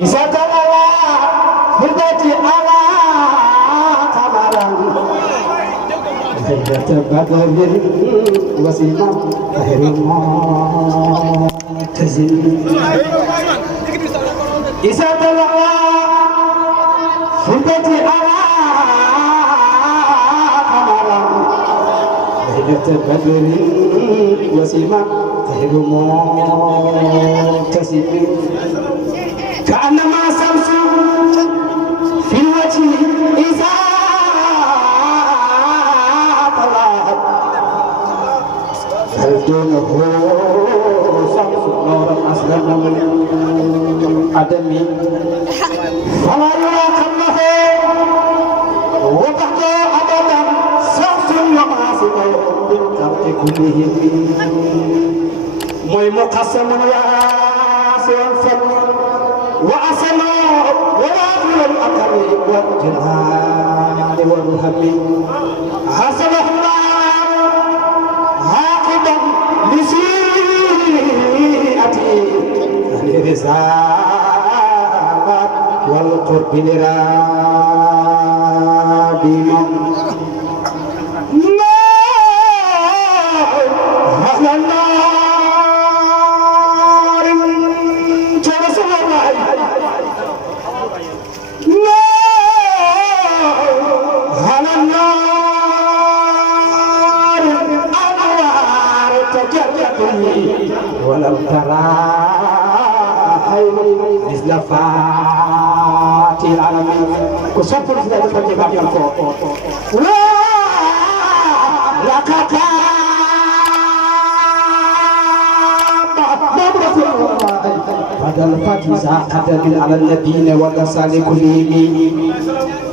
Isatala hidati ala kamaran hidati badrin wasimam akhirul tazin Isatala hidati ala kamaran hidati badrin wasimam akhirul tazin كأنما شمس في الوجه إذا طلعت هل دونه شمس نورا أسلم من عدم فلا يرى قبله وتحته أبدا شمس ومعاصم بالترك كلهم ومقسم ياسر الفضل وأسماء وواقل الأقل والجهاد والهم حسبه الله عاقبا لسيئته الرزاق والقرب لرابي ولم ترى مثل فاتي العالمين كسبت في ذلك الجبال الفوق لا لك هذا الفتي ساقط على النبيين والرسال كلهم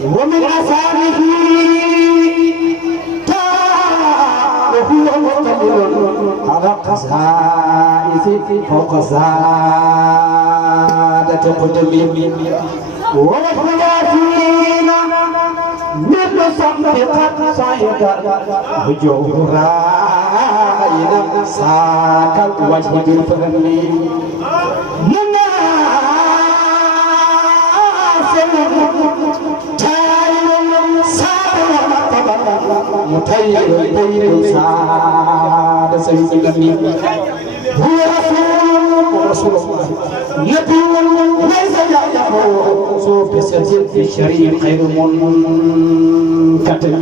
ومن اثاره وهو مقتدر على قصائص فوق زادة قدمي والخياتين مثل صفقة صعيدة وجوه رائنا ساك الوجه بالفهم من متير البير سعد سيد النبي هو رسول الله نبي ليس يعلمه صوف سجل في الشريف خير منكتب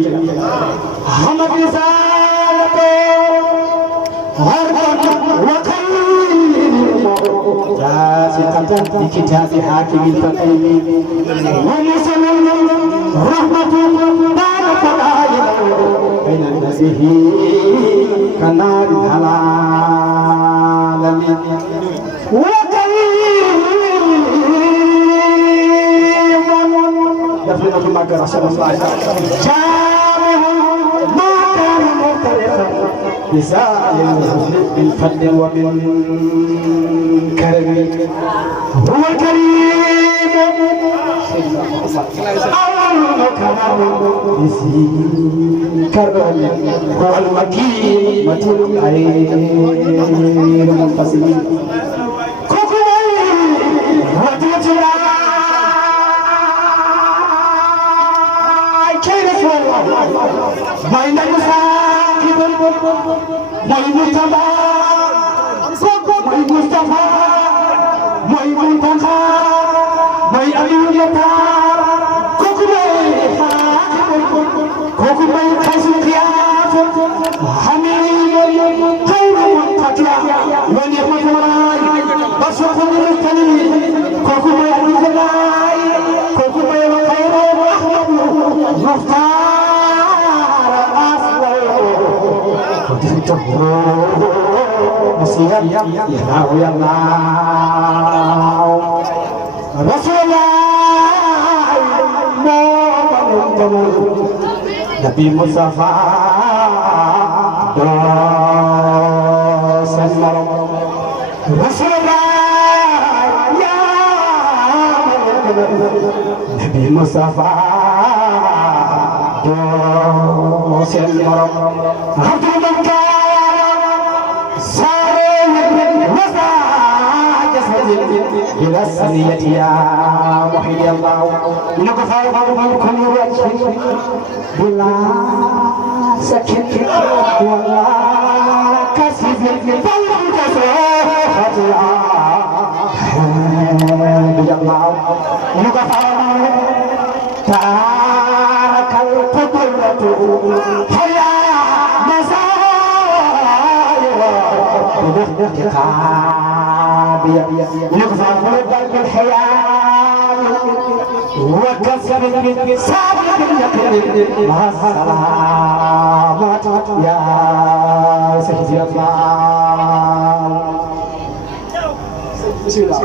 حمد رسالته هربا وكيل راسقة بكتاب حاكم الفقيه ومسلم رحمة بارك بين النزه كنار الحلال وكريم دفن ما قال رسول الله جامع ما كان مختلفا بسائل بالفضل ومن كرم هو الكريم كرم هو المكين متين غير منفصل كوكوي وتجرى كيف بين المساكب والمجتمع والمصطفى والمنتقى والأمينة كوكب الخيس القياس حميم خير منقطع ونعمة الله وشكر الكريم كوكب الجلال كوكب الخير أحمد مختار أصله وتنته مسيرا يا الله يا الله رسول الله نبي مصطفى سلم رسول الله يا نبي مصطفى سلم عبد من كان سار وزاد جسد إلى السرية يا محيي الله نقفى من كل وجه بلا سكت ولا كسب فلم تسوح الله نقفى تارك القدرة هيا مزايا بالاختقاب نقفى مرد بالحياة وكسر سابق اليقين مع السلامة يا سيدي الله بسم الله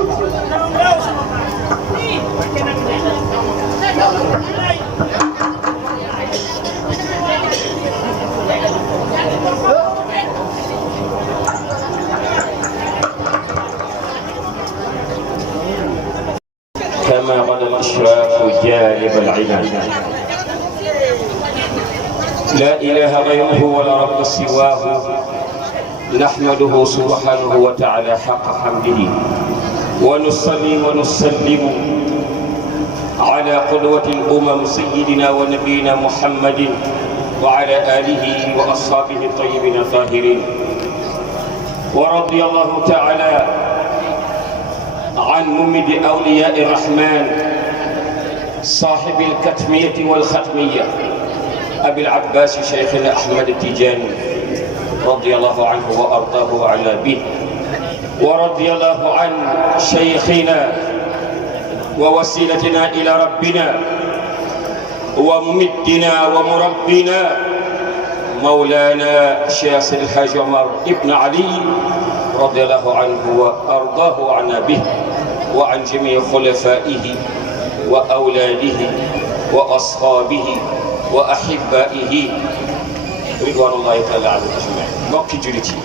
كما غدا الإشراف جالب العنان لا إله غيره ولا رب سواه نحمده سبحانه وتعالى حق حمده ونصلي ونسلم على قدوة الأمم سيدنا ونبينا محمد وعلى آله وأصحابه الطيبين الطاهرين ورضي الله تعالى عن ممد أولياء الرحمن صاحب الكتمية والختمية أبي العباس شيخنا أحمد التجاني رضي الله عنه وأرضاه وعلى به ورضي الله عن شيخنا ووسيلتنا إلى ربنا وممدنا ومربنا مولانا شيخ الحاج عمر ابن علي رضي الله عنه وأرضاه عنا به وعن جميع خلفائه وأولاده وأصحابه وأحبائه رضوان الله تعالى عليهم أجمعين mbokki jullit yi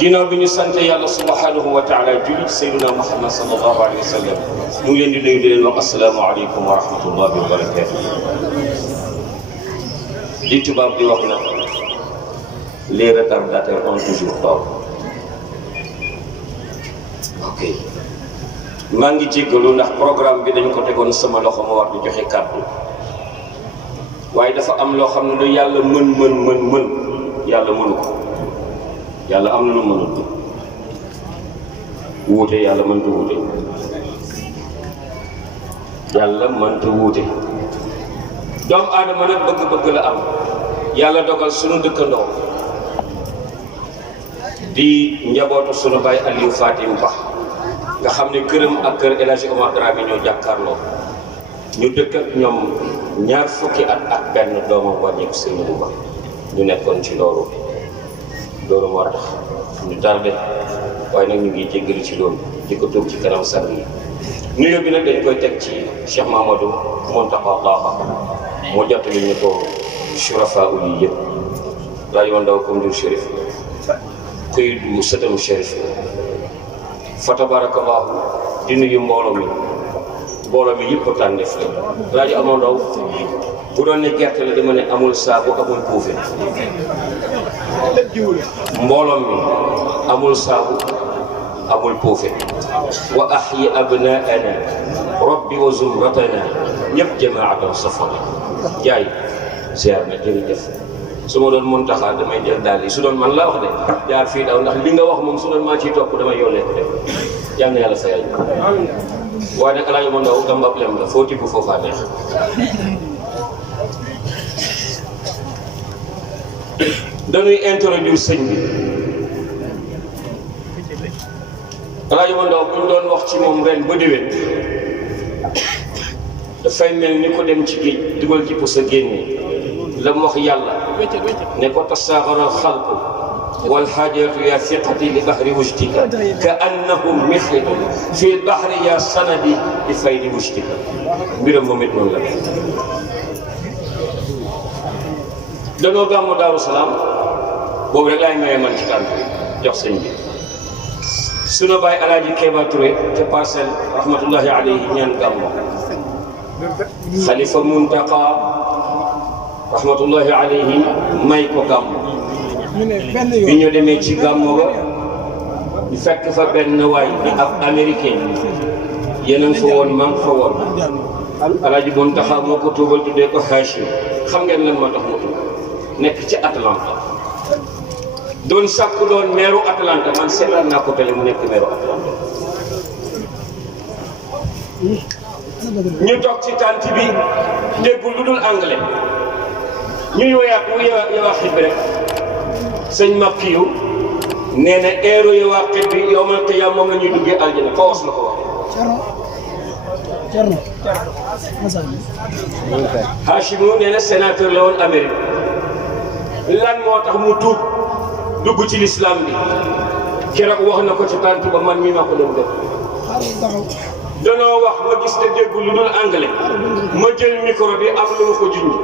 ginnaaw bi ñu sant yàlla subhanahu wa taala jullit Seydina Muhammad sallallahu alayhi wa sallam ñu ngi leen di nuyu di leen wax asalaamaaleykum wa rahmatullahi wa barakatuh li tubaab di wax na les retardataires ont toujours tort. ok maa ngi jéggalu ndax programme bi dañ ko tegoon sama loxo ma war di joxe kàddu waaye dafa am loo xam ne lu yàlla mën yàlla mënu ko yàlla am na lu mënul wuute yàlla mënta wuute yàlla mënta wuute doomu aadama nag bëgg-bëgg la am yàlla dogal sunu dëkkandoo di njabootu sunu baay Aliou Fatim Ba nga xam ne këram ak kër El Hadji Omar Dramé ñoo jàkkaarloo ñu dëkk ak ñoom ñaar fukki at ak benn doomam wàññeeku Seydou Ba ñu nekkoon ci loolu moo tax ñu tardé waaye nag ñu ngi jéggali ci loolu di ko tuub ci kanam sang yi nuyoo bi nag dañ koy teg ci Cheikh Mamadou Mountakha Taha moo jottali ñu ko surafa yi yëpp rajo ndaw comme du Chérif kuy du sëtam Chérif fa tabarakallahu di nuyu mbooloo mi yëpp tànneef la rajo amoon ndaw bu doon ne gerte la dama ne amul saabu amul puufe mbooloo mi amul saabu amul puufe wa ahyi abnaana rabbi wa zumratana ñëpp jamaatan safara jaay ziar na jërëjëf su ma doon Muntaxa damay jël daal yi su doon man laa wax de jaar fii daw ndax li nga wax moom su doon maa ciy topp damay yónnee ko def yal na yàlla fayal waaye nag alaaji ma ndaw gambab lem la foo tibb foofaa neex dañuy introduire sëñ bi alaaji ma ndaw buñ doon wax ci moom ren ba déwén dafay mel ni ko dem ci géej dugal ci pour sa génne la mu wax yàlla ne ko tasaaxaral xalqu wal xaajatu yaa fiqati li bahri wujtika ka annahum mixlitun fi bahri yaa sanadi li faydi wujtika mbiram moom it noonu la danoo gàmmu Daaru Salaam boobu rek laay mayee man ci tànk jox sëñ bi sunu baay Alaaji Kéba Touré te Parcelles rahmatullahi alayhi ñaan gàmmu Xalifa Muntaqa rahmatullahi alayhi may ko gàmmu bi ñu demee ci gàmmu ba ñu fekk fa benn waay bi ab américain yéen a ngi fa woon maa ngi fa woon Alaaji Muntaxa moo ko tuubal tuddee ko Hachim xam ngeen lan moo tax mu tuub nekk ci Atlanta doon sàkku doon meeru Atlanta man seetaan naa ko tele mu nekk meeru Atlanta ñu toog ci tànt bi déggul lu dul anglais ñu yow xit bi rek sëñ Makiyu nee na eero yow xit bi yow man qiyaam moom la ñuy duggee aljana kawas la ko wax Hachimu nee na sénateur la woon Amérique lan moo tax mu tuub dugg ci l'islam bi keroog wax na ko ci tànt ba man mii maa ko doon def danoo wax ma gis te déggu lu dul anglais ma jël micro bi am lu ma ko junj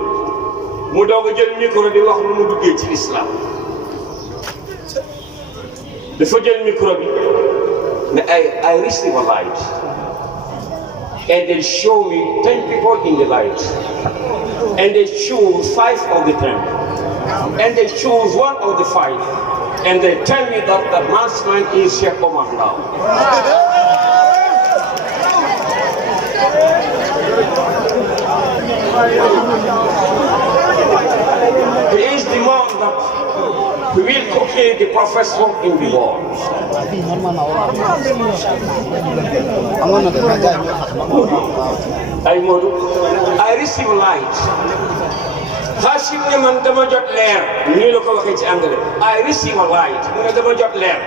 mu doog a jël micro bi wax lu mu duggee ci l'islam dafa jël micro bi ne I receive a light and they show me 10 people in the light and they choose 5 of the 10 and they choose 1 of the 5 and they tell me that that man's name is Sheikh Omar now. He is the man that will copy the prophet's work in the world. I receive light. Hachim ne man dama jot leer nii la ko waxee ci anglais I receive a light mu ne dama jot leer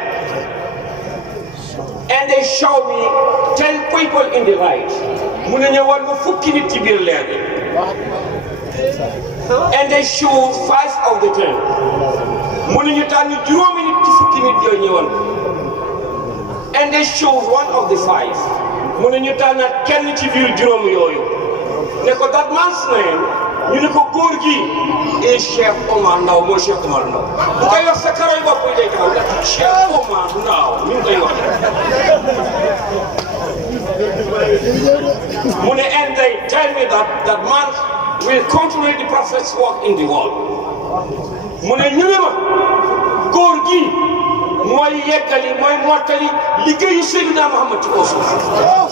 and they show me 10 people in the light mu ne ñëwal ma fukki nit ci biir leer bi and they show 5 of the 10 mu ne ñu tànn juróomi nit ci fukki nit yooyu ñëwal and they show 1 of the 5 mu ne ñu tànnaat kenn ci biir juróom yooyu ne ko that man's name ñu ne ko góor gi et Cheikh Omar Ndaw mooy Cheikh Omar Ndaw bu koy wax sa karoy bopp yi day taxaw ndax Cheikh Omar Ndaw ñu ngi koy wax mu ne and they tell me that man will continue the prophet's work in the world mu ne ñu ne ma góor gi mooy yeggali mooy mottali liggéeyu Seydina Muhammad ci kaw suuf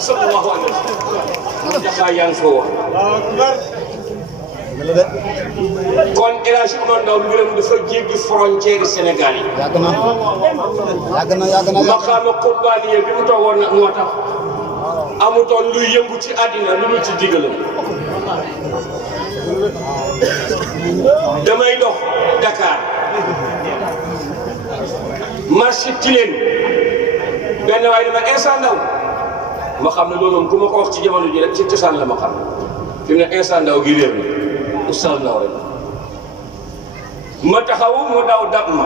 sallallahu alayhi wa sallam jaxaa yaa ngi fa woon kon El Hadj Omar Ndaw mbiram dafa jéggi frontière Sénégal yi. yàgg na. maqaama qurbaaniya bi mu toogoon nag moo tax amutoon luy yëngu ci àddina lu dul ci digalam. damay dox Dakar marché Tilène benn waay dama instant Ndaw ma xam ne loolu moom ku ma ko wax ci jamono ji rek ci cosaan la ma xam fi mu ne instant Ndaw gi réer na. Oustaz Ndaw rek ma taxawu mu daw dab ma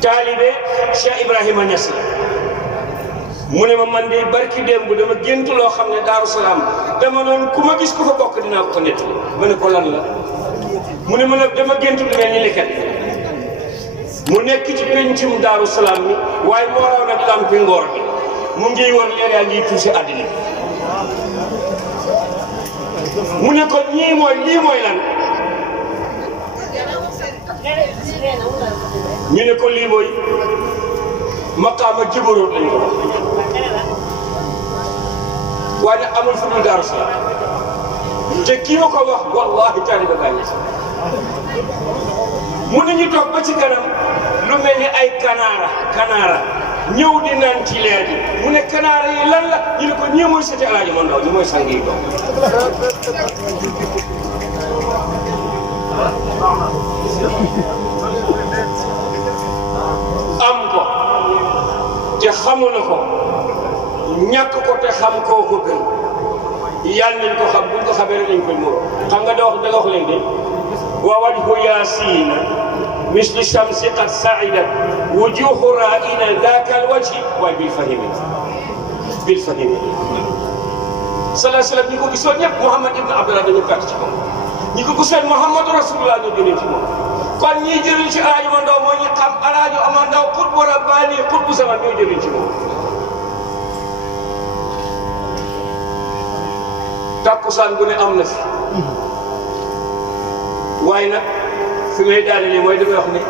taalibe Cheikh Ibrahima Niass la mu ne ma man de barki démb dama gént loo xam ne Daaru Salaam dama noonu ku ma gis ku fa bokk dinaa ko nett ma ne ko lan la mu ne ma nag dama gént lu mel ni leket mu nekk ci pencum Daaru Salaam mi waaye moo raw nag lampi ngoor bi mu ngi war leer yaa ngi tuusi àddina mu ne ko lii mooy lan ñu ne ko lii mooy maqaama Jibaroot lañ ko wax waaye nag amul fu dul Daaru Salaam te kii ma ko wax wallahi taaliba gaa ñi mu ne ñu toog ba ci kanam lu mel ni ay kanaara ñëw di naan ci leer gi mu ne kanaara yi lan la ñu ne ko ñii mooy sëti Alaaji Omar Ndaw ñu mooy sang yi doom am ko te xamu na ko ñàkk ko te xam koo ko gën yàlla nañ ko xam buñ ko xamee rek lañ koy muroo xam nga da nga wax leen de wa wajhu yaasiina mislu shamsi qad saidat wujuhu raina daka alwajhi waaye bil fahimi salaa salaam ñi ko gisoon ñëpp Muhammad ibn Abdullah dañu perte ci moom ñi ko gisoon Muhammadu Rasulullah ñu jëlee ci moom kon ñii jëriñ ci Alaaji Omar Ndaw moo ñu xam Alaaji Omar Ndaw xutbu rabbaani xutbu zaman ñoo jëriñ ci moom takkusaan bu ne am na fi waaye nag fi may daane nii mooy damay wax ne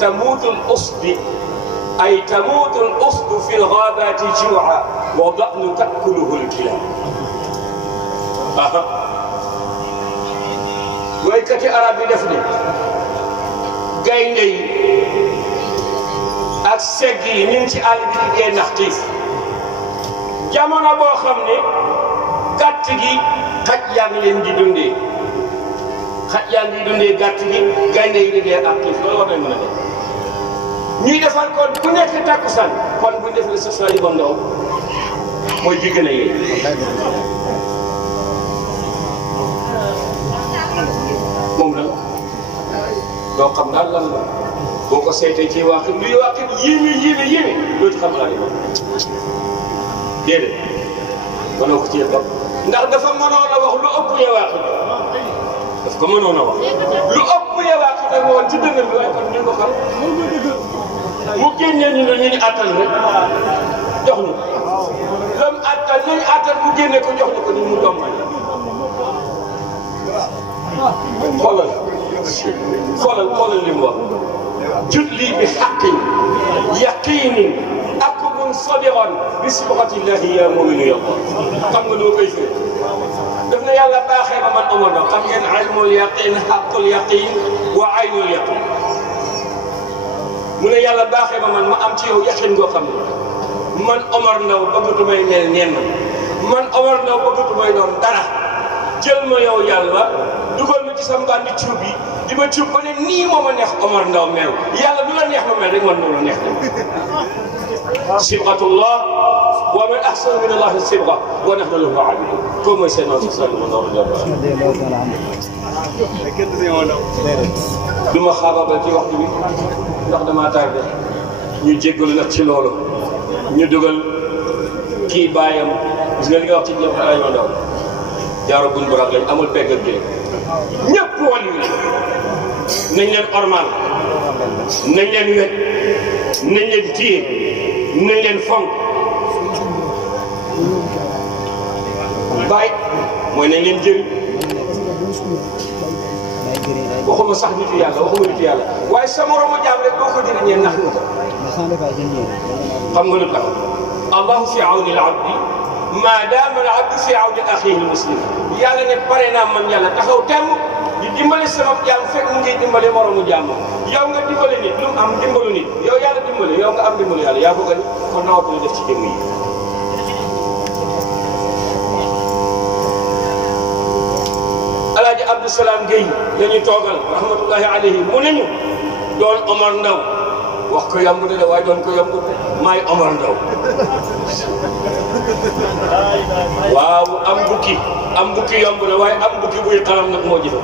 تموت الأسد أي تموت الأسد في الغابات جوعا والضأن تأكله الكلاب. waykati arab yi def ne gaynde yi ak segg yi ñu ngi ci àll bi di dee ndax xiif jamono boo xam ne gàtt gi xaj yaa ngi leen di dundee xaj yaa ngi dundee gàtt gi gaynde yi di dee ak xiif loolu war nañ mën a def ñuy defal kon ku nekk takkusaan kon bu ñu defee sa sali ba ndaw mooy bi gën a yee moom la doo xam daal lan la boo ko seetee ci wax luy wax yéeme doo ci xam laa di ko déedéet mënoo ko cee bopp ndax dafa mënoon a wax lu ëpp yewaaxi daf ko mënoon a wax lu ëpp yewaaxi da nga woon ci dënnam bi waaye kon ñu ko xam mu génnee ñu ne ñu ñu attan rek jox ñu lam attan nañu attan mu génne ko jox ñu ko ni mu dombal xoolal li mu wax julli bi xaqin yaqinin akubun sadiran bi sibxatillahi ya muminu yàlla xam nga loo koy firi daf na yàlla baaxee ba man Omar Ndao xam ngeen ilmul yaqin xaqul yaqin wa aynul yaqin mu ne yàlla baaxee ba man ma am ci yow yaqin goo xam ne man Omar Ndao bëggatumay mel ñenn man Omar Ndao bëggatumay doon dara jël ma yow yàlla dugal ma ci sa mbàndi cuub yi di ma cuub ba ne nii moo ma neex Omar Ndao mel yàlla du la neex ma mel rek man noonu la neex na sibghatullah wa man ahsanu min allahi sibgha wa nahnu lahu abidun ko mooy seen noonu si Saliou Ndao du ma xaabaabal ci waxtu bi ndax damaa tardé ñu jéggalu nag ci loolu ñu dugal kii baayam gis nga li nga wax ci ñëpp Saliou Ndao jaaro buñ bu lañ amul pegg ak jële ñëpp wàllu nañ leen ormal nañ leen wet nañ leen téye nañ leen fonk baay mooy nañ leen jëriñ waxuma sax nitu yàlla waxuma nitu yàlla waaye sa moromu jaam rek boo ko jëriñee nax nga ko xam nga lu tax allahu fi awni al abdi ma daama al abdu fi awni axihi al muslim yàlla ne pare naa man yàlla taxaw temm di dimbali sama jaam fekk mu ngi dimbali moromu jaam yow nga dimbali nit lu mu am dimbalu nit yow yàlla dimbali yow nga am dimbalu yàlla yaa ko gën kon nawatu def ci jëmm yi alaaji Abdou Salam Gueye la ñu toogal rahmatullahi alayhi mu ne ñu doon Omar Ndao wax ko yomb de waaye doon ko yomb maay Omar Ndao waaw am bukki yomb na waaye am bukki buy xalam nag moo jëfe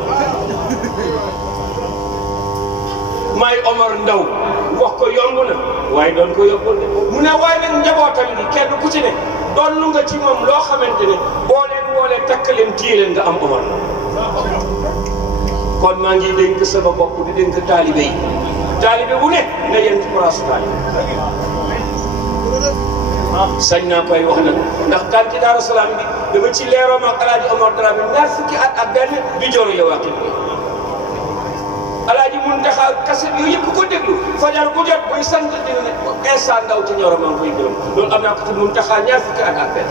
maay Omar Ndao wax ko yomb na waaye doon ko yomb mu ne waaye nag njabootam gi kenn ku ci ne doon lu nga ci moom loo xamante ne boo leen takk leen téye leen nga am Omar kon maa ngi dénk sama bopp di dénk taalibe yi taalibe bu ne na yem ci place taalibe sañ naa koy wax nag ndax tànki Daaru Salaam bi dama ci leeroo ma Alaaji Omar Dramé ñaar fukki at ak benn bi jooro yow ak Alaaji Muntaxa kaset yooyu yëpp ko déglu fajar bu jot muy sant dina ne instant ndaw ci ñoro maa ngi koy gërëm loolu am naa ko ci Muntaxa ñaar fukki at ak benn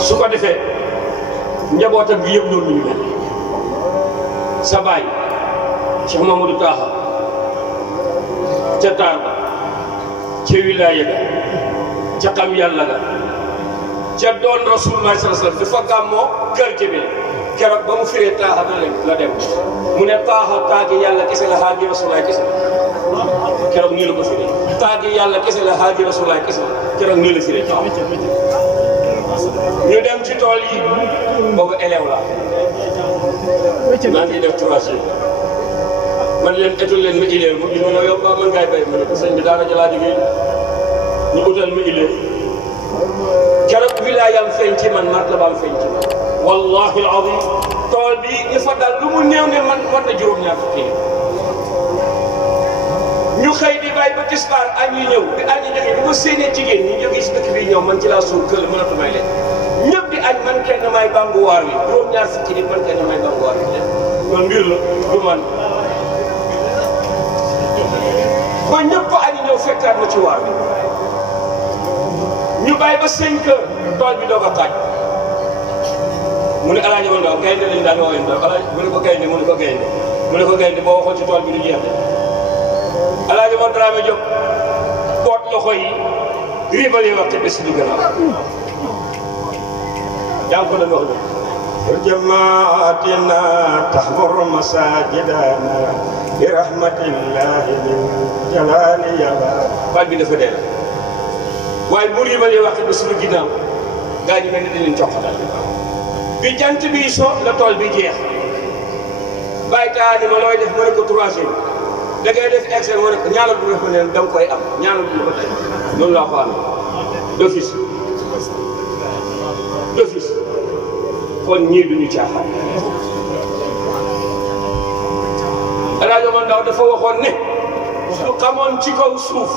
su ko defee njabootam bi yëpp loolu ñu mel sa baay Cheikh Mamadou Taha ca taar ba ca wilaaya ga ca xam yàlla ga ca doon Rasulullah sallallahu alayhi wasallam dafa gàmmoo kër jëme keroog ba mu firee Taha la dem mu ne Taha taagi yàlla kese la haaji Rasulullah kese keroog nii la ko firee taagi yàlla kese la haaji Rasulullah kese keroog nii la firee ñu dem ci tool yi boobu élève la maa ngi def troisième man leen etul leen ma ilee mu ñu yow ba man ngay bay ma ne ko sëñ bi daara ja laa jógee ñu utal ma ilee keroog wilaayam feeñ ci man martabaam feeñ ci man wallahi alazim tool bi ñu fa dal lu mu néew ne man war na juróom-ñaar fukki ñu xëy di bay ba tisbaar añ yi ñëw bi añ yi jógee bi ma séenee jigéen ñi jógee si dëkk bi ñëw man ci laa suur kër mënatu may leen añ man kenn may bànguwaar wi juróom-ñaar fukki nit man kenn may bànguwaar wi kon mbir la du man ba ñëpp añi ñëw fekkaat ma ci waar bi ñu bàyyi ba 5 heures tool bi doog a xaaj mu ne alaaji ma ndaw gaynde lañ daan woowee ndaw alaaji mu ne ko gaynde mu ne ko gaynde mu ne ko gaynde boo waxoon ci tool bi du jeex de alaaji ma Dramé jóg boot loxo yi riibal yi wax te bés du gannaaw yaa ngi ko doon wax de jamaatina tahmur masajidana bi rahmatillahi min jalali yàlla baat bi dafa dee la waaye bu riibal yi wax te bés du ginnaaw gaa ñi mel ni dinañ coxatal bi jant bi so la tool bi jeex bàyyi taa ni ma looy def ma ne ko 3 jours da ngay def excès ma ne ko ñaanal bu ma neen da nga koy am ñaanal bu ma tey noonu laa ko amee d'office kon ñii duñu caaxaan Alaaji Omar Ndaw dafa waxoon ne su xamoon ci kaw suuf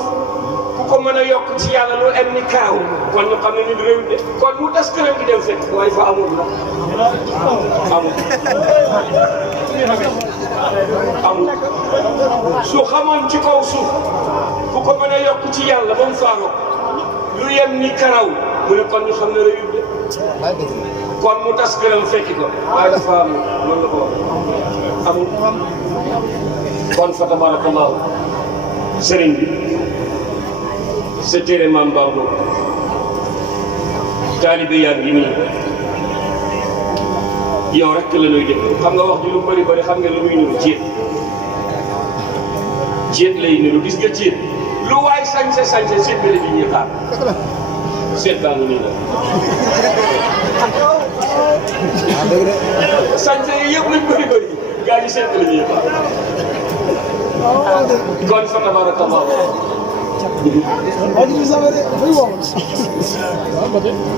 ku ko mën a yokk ci yàlla lu em ni kaaw kon ñu xam ne ñu réew de kon mu tas këram gi dem fekk waaye fa amul la amul su xamoon ci kaw suuf ku ko mën a yokk ci yàlla ba mu faaroo lu yem ni karaw mu ne kon ñu xam ne réew de kon mu tas këram fekki ko waaye dafa amul loolu la ko wax amul kon fa tabarakallahu sëriñ bi sa téere maam Babou taalibe yaa ngi nii yow rek la nuy dégg xam nga wax ji lu bëri bëri xam nga lu muy niru jéet lay niru gis nga jéet lu waay sañse seet bi la ñuy xaar seet baa ngi nii la sañse yi yëpp lañ bëri gaa yi seet bi la ñuy xaar kon fa tabarakallah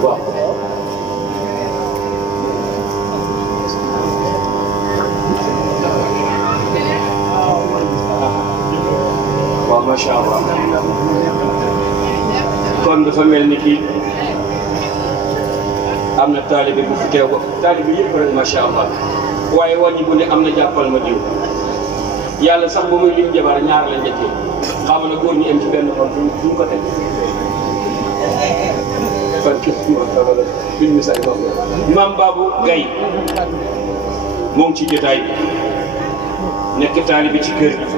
waaw waaw macha allah kon dafa mel ni kii am na taalibe bu fi teew ko taalibe yëpp rek macha allah waaye wàññi bu ne am na jàppal ma diw yàlla sax ba muy lim jabar ñaar la njëkkee xam na góor ñi am ci benn fan duñ ko teg fan kii duñ mi say maam Babou Gaye moom ci jotaay bi nekk taalibe ci kër gi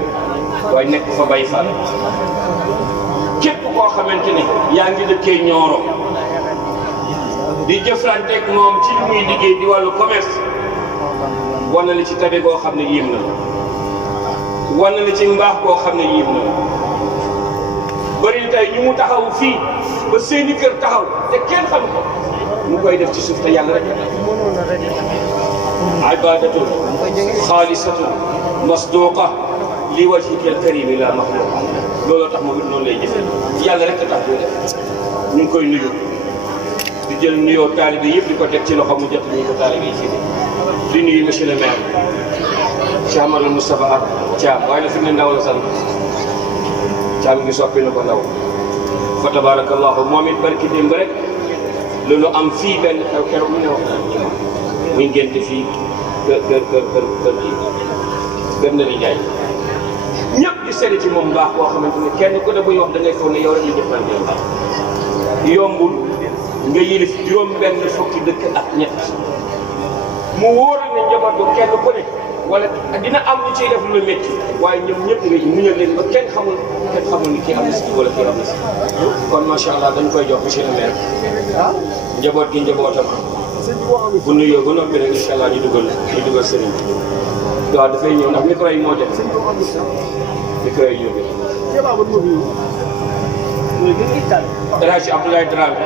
waaye nekk fa bay fa képp koo xamante ne yaa ngi dëkkee Nioro di jëflanteeg moom ci li muy liggéey di wàllu commerce wan na li ci tabe goo xam ne yéem na wan na li ci mbaax goo xam ne yéem na bëri tey ñu mu taxaw fii ba seeni kër taxaw te kenn xam ko mu koy def ci suuf te yàlla rek ibadatun xaalisatun masduqa li wajhika al-karim la maxluq looloo tax moom it noonu lay jëfee yàlla rek a tax ñu def ñu ngi koy nuyu di jël nuyoo taalibe yëpp di ko teg ci loxo mu jot ñu ko taalibe yi fii di nuyu monsieur le maire Cheikh Amadou Moustapha Thiam waaye nag fi mu ne ndaw la sant Thiam ngi soppi na ko ndaw fa tabarakallahu moom it barki démb rek loolu am fii benn xew keroog mu ne wax muy ngénte fii kër na li jaay ñëpp di seede ci moom baax boo xamante ne kenn ku ne buy wax da ngay foog ne yow rek ñu jëfandikoo baax yombul nga yilif juróom-benn fukki dëkk ak ñett mu wóor ne njaboot bu kenn ku ne wala dina am lu ciy def lu la métti waaye ñoom ñëpp nga muñal leen ba kenn xamul ni kii am na si wala kii am na si kon macha allah dañ koy jox monsieur le maire njaboot gi njabootam bu nuyoo ba noppi rek incha allah ñu dugal sëriñ bi waaw dafay ñëw ndax micro yi moo def micro yi ñëw bi El Hadj Abdoulaye Dramé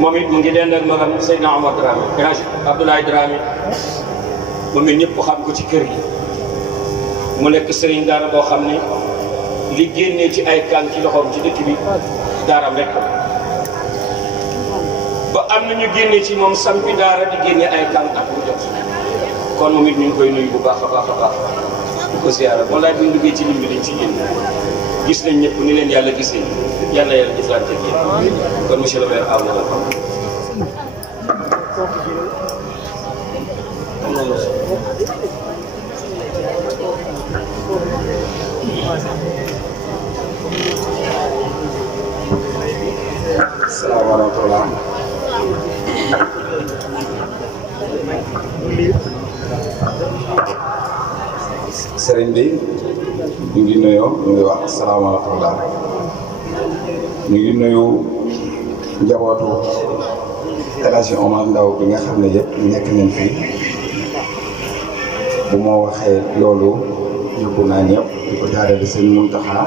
moom it mu ngi dend ak magam Seydina Omar Dramé El Hadj Abdoulaye Dramé moom it ñëpp xam ko ci kër gi mu nekk sëriñ daara boo xam ne li génnee ci ay kan ci loxoom ci dëkk bi daaram rek ba am na ñu génnee ci moom sampi daara di génne ay kan ak lu jot kon moom it ñu ngi koy nuyu bu baax a baax a baax ko siyaara wallaay bu ñu duggee ci lim bi dañ ci génn gis nañ ñëpp ni leen yàlla gisee yàlla jëflante ak yéen kon monsieur le maire aw na la salaamaaleykum sëriñ bi ñu ngi nuyoo ñu ngi wax asalaamaaleykum ñu ngi nuyu njabootu El Hadji Omar Ndao bi nga xam ne yëpp nekk nañ fi bu ma waxee loolu yóbbu naa ñëpp di ko jaarale seen Muntaxa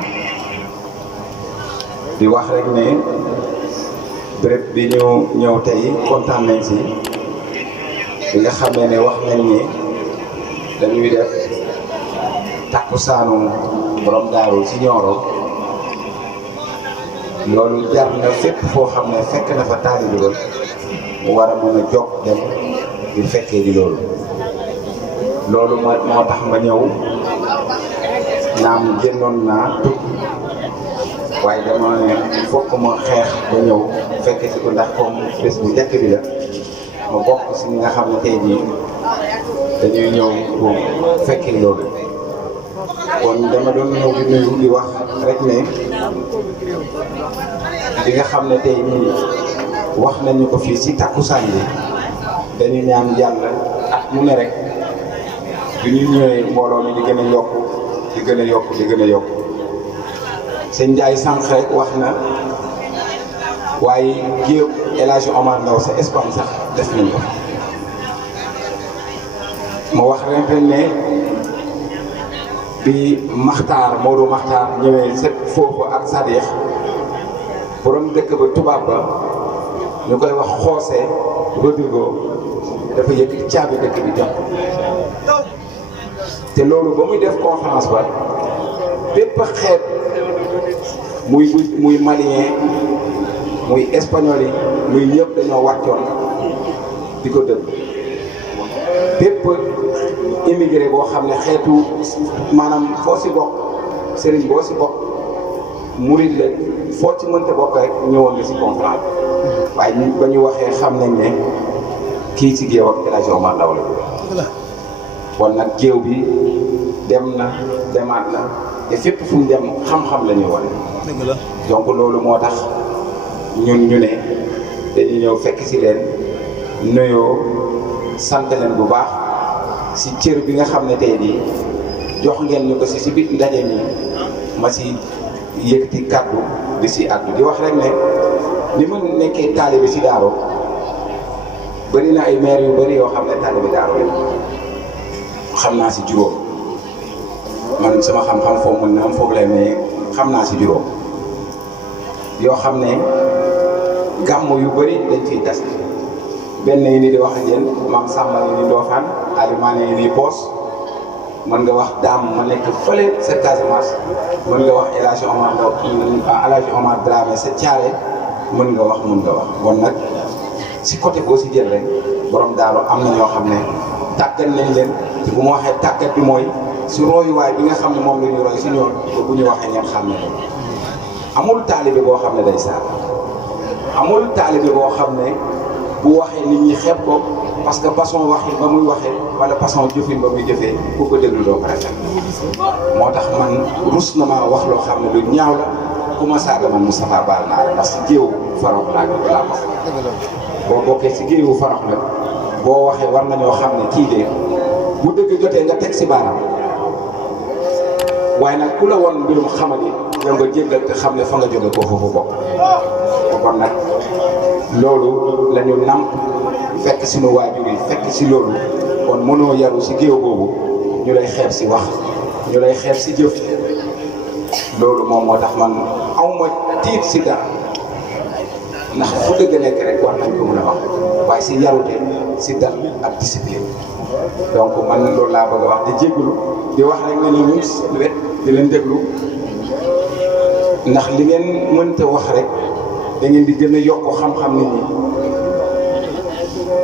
di wax rek ne béréb bi ñu ñëw tey kontaan nañ si bi nga xamee ne wax nañ ni dañuy def takkusaanu borom daaru ci Nioro loolu jar na fépp foo xam ne fekk na fa taalibe ba mu war a mën a jóg dem di fekkee di loolu moo tax ma ñëw naam génnoon naa tut waaye dama ne fokk ma xeex ba ñëw fekke si ko ndax comme bés bu njëkk bi la ma bokk si ñi nga xam ne tey jii dañuy ñëw pour fekkee loolu kon dama doon ñëw di nuyu di wax rek ne li nga xam ne tey nii wax nañu ko fii si takkusaan bi dañu ñaan yàlla at mu ne rek du ñu ñëwee mbooloo mi di gën a yokk di gën a yokk di gën a yokk sëñ Ndiaye sànq rek wax na waaye géew El Hadji Omar Ndao sa Espagne sax def nañ ko ma wax rek ne bi Maodo Maxtaar ñëwee set foofu ak Sadikh borom dëkk ba tubaab ba ñu koy wax José Rodrigo dafa yëkkati caabi dëkk bi jox te loolu ba muy def conférence ba bépp xeet muy malien muy espagnol yi muy ñëpp dañoo wàccoon di ko dëgg bépp immigré boo xam ne xeetu maanaam foo si bokk sëriñ boo si bokk murid la foo ci mënta bokk rek ñëwoon nga si conférence waaye ba ñu waxee xam nañ ne kii ci géew ak El Hadji Omar Ndao la kon nag géew bi dem na demaat na te fépp fu ñu dem xam-xam la ñuy wane donc loolu moo tax ñun ñu ne dañuy ñëw fekk si leen nuyoo sant leen bu baax si cër bi nga xam ne tey jii jox ngeen ñu ko si biir ndaje mi ma si yëkkati kàddu di si addu di wax rek ne li ma nekkee taalibe si Daaro bëri na ay maire yu bëri yoo xam ne taalibe Daaro la xam naa si juróom man sama xam-xam foofu mën na am foofu lay mais xam naa si juróom yoo xam ne gàmm yu bëri dañ fiy tas benn yi ni di wax ak yéen maam Samba yi ni Ndofane Alimaane yi ni Poos mën nga wax daam ma nekk fële sa Casamance mën nga wax El Hadji Omar Ndao El Hadji Omar Dramé sa Thiaré mën nga wax kon nag si côté boo si jël rek borom Daaro am na ñoo xam ne tàggat nañ leen te bu ma waxee tàggat bi mooy si royuwaay bi nga xam ne moom la ñu roy si ñoom bu ñu waxee ñoom xam ne amul taalibe boo xam ne day saar amul taalibe boo xam ne bu waxee nit ñi xeeb ko parce que façon waxi ba muy waxee wala façon jëfin ba muy jëfee ku ko déglu doo ko rafet moo tax man rus na ma wax loo xam ne lu ñaaw la ku ma saaga man Moustapha baal naa la ndax si géewu farox laa ko boo bokkee si géewu farox nag boo waxee war nañoo xam ne kii de bu dëgg jotee nga teg si baaraam waaye nag ku la woon mbirum xamadi yow nga jéggal te xam ne fa nga jóge ko foofu bokk kon nag loolu la ñu nam fekk si nu waajur yi fekk si loolu kon mënoo yaru si géew boobu ñu lay xeeb si wax ñu lay xeeb si jëf loolu moom moo tax man awma tiit si dara ndax fu dëgg nekk rek war nañ ko mën a wax waaye si yarute si dal ak discipline donc man loolu laa bëgg a wax di jégalu di wax rek ne ñu seen wet di leen déglu ndax li ngeen mënta wax rek da ngeen di gën a yokk xam-xam nit ñi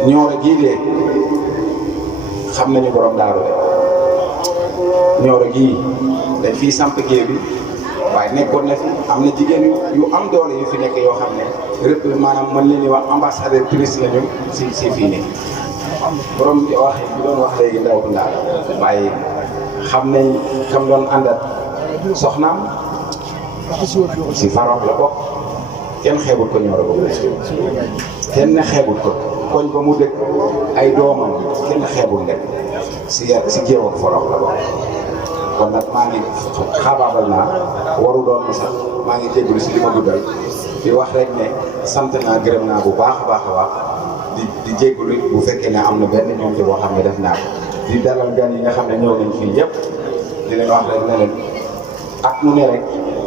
Nioro gii de xam nañu borom Daaro de Nioro gii dañ fii samp géew bi waaye nekkoon na fi am na jigéen yu am doole yu fi nekk yoo xam ne rëpp maanaam mën leen di wax ambassadeur touriste lañu si fii nii borom bi wax bi doon wax léegi ndaw ndaal waaye xam nañ kam doon àndat soxnaam si Farokh la bokk kenn xeebul ko Nioro boobu kenn xeebul ko koñ ba mu dëkk ay doomam kenn xeebul leen si géew ak Farokh la bokk kon nag maa ngi xaabaabal naa waru doon mi sax maa ngi jégalu si li ma guddal di wax rek ne sant naa gërëm naa bu baax a baax a baax di jégalu bu fekkee ne am na benn ñoomte boo xam ne def naa ko di dalal gan yi nga xam ne ñëw nañ fii yëpp di leen wax rek ne leen at mu ne rek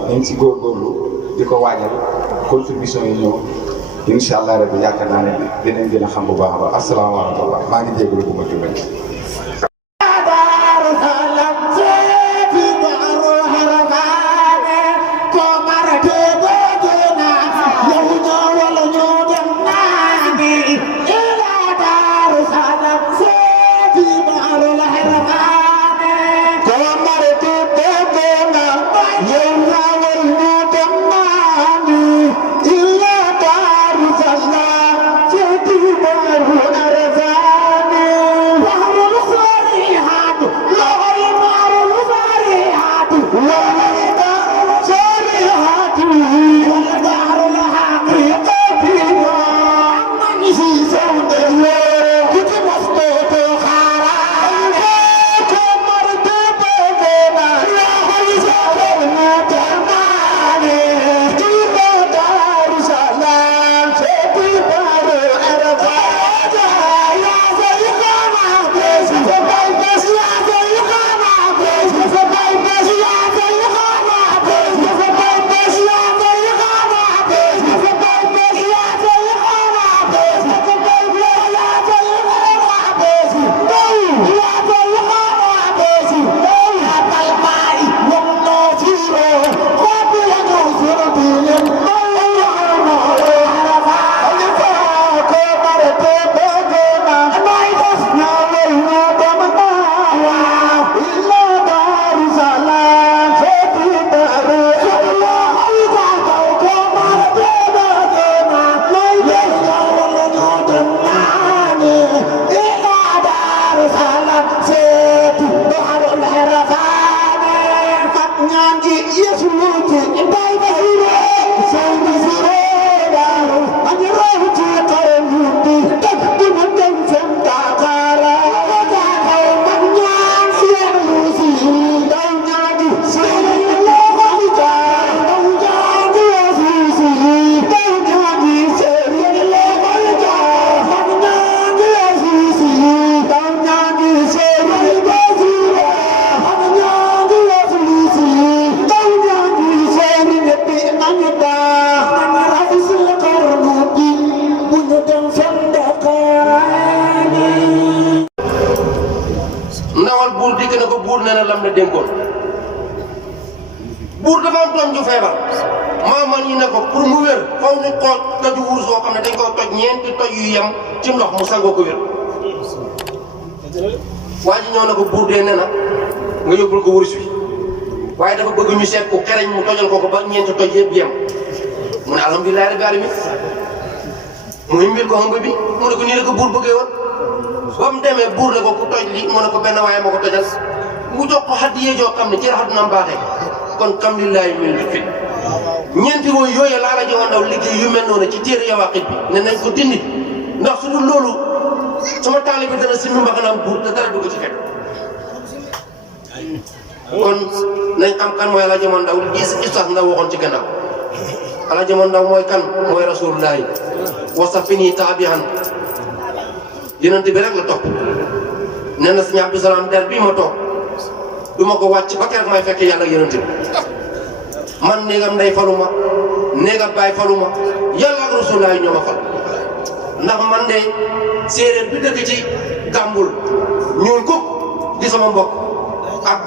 nañ si góorgóorlu di ko waajal contribution yi ñëw incha allah rabbi yaakaar naa ne dinañ gën a xam bu baax a baax asalaamaaleykum maa ngi jégalu bu ma jubal. buur dafa am doom ju feebar maaman yi ne ko pour mu wér faw ñu xool toju wurus boo xam ne dañ koy toj ñeenti toj yu yem ci ndox mu sangoo ko wér. waa ji ñëw na ko buur dee nee na nga yóbbul ko wurus wi waaye dafa bëgg ñu seet ko xereñ mu tojal ko ba ñeenti toj yëpp yem mu ne alhamdulilah rabbil alamin mu mbir ko xëmb bi mu ne ko nii la ko buur bëggee woon ba mu demee buur ne ko ku toj li mu ne ko benn waaye moo ko tojal mu jox ko xaddiyee joo xam ne ci raxatu na baaxee kon kam lillahi min fit ñeenti wooyu yooyu laa la joxoon ndaw liggéey yu mel noonu ci téere Yawaaqit bi ne nañ ko dindi ndax su dul loolu sama taalibe dana simmi mbaxanaam buur te dara du ko ci fekk kon nañ xam kan mooy Alaaji Omar Ndaw li Ustaas Ndaw waxoon ci gannaaw Alaaji Omar Ndaw mooy kan mooy rasulullahi wasafini taabihan yonent bi rek la topp nee na sëñ Abdou Salaam der bii ma toog du ma ko wàcc ba keroog may fekk yàlla yonent bi man néegam ndey faluma néegam baay faluma yàlla ak rasulullahi ñoo ma fal ndax man de séeréer bi dëkk ci Gàmbul ñuul ko di sama mbokk ak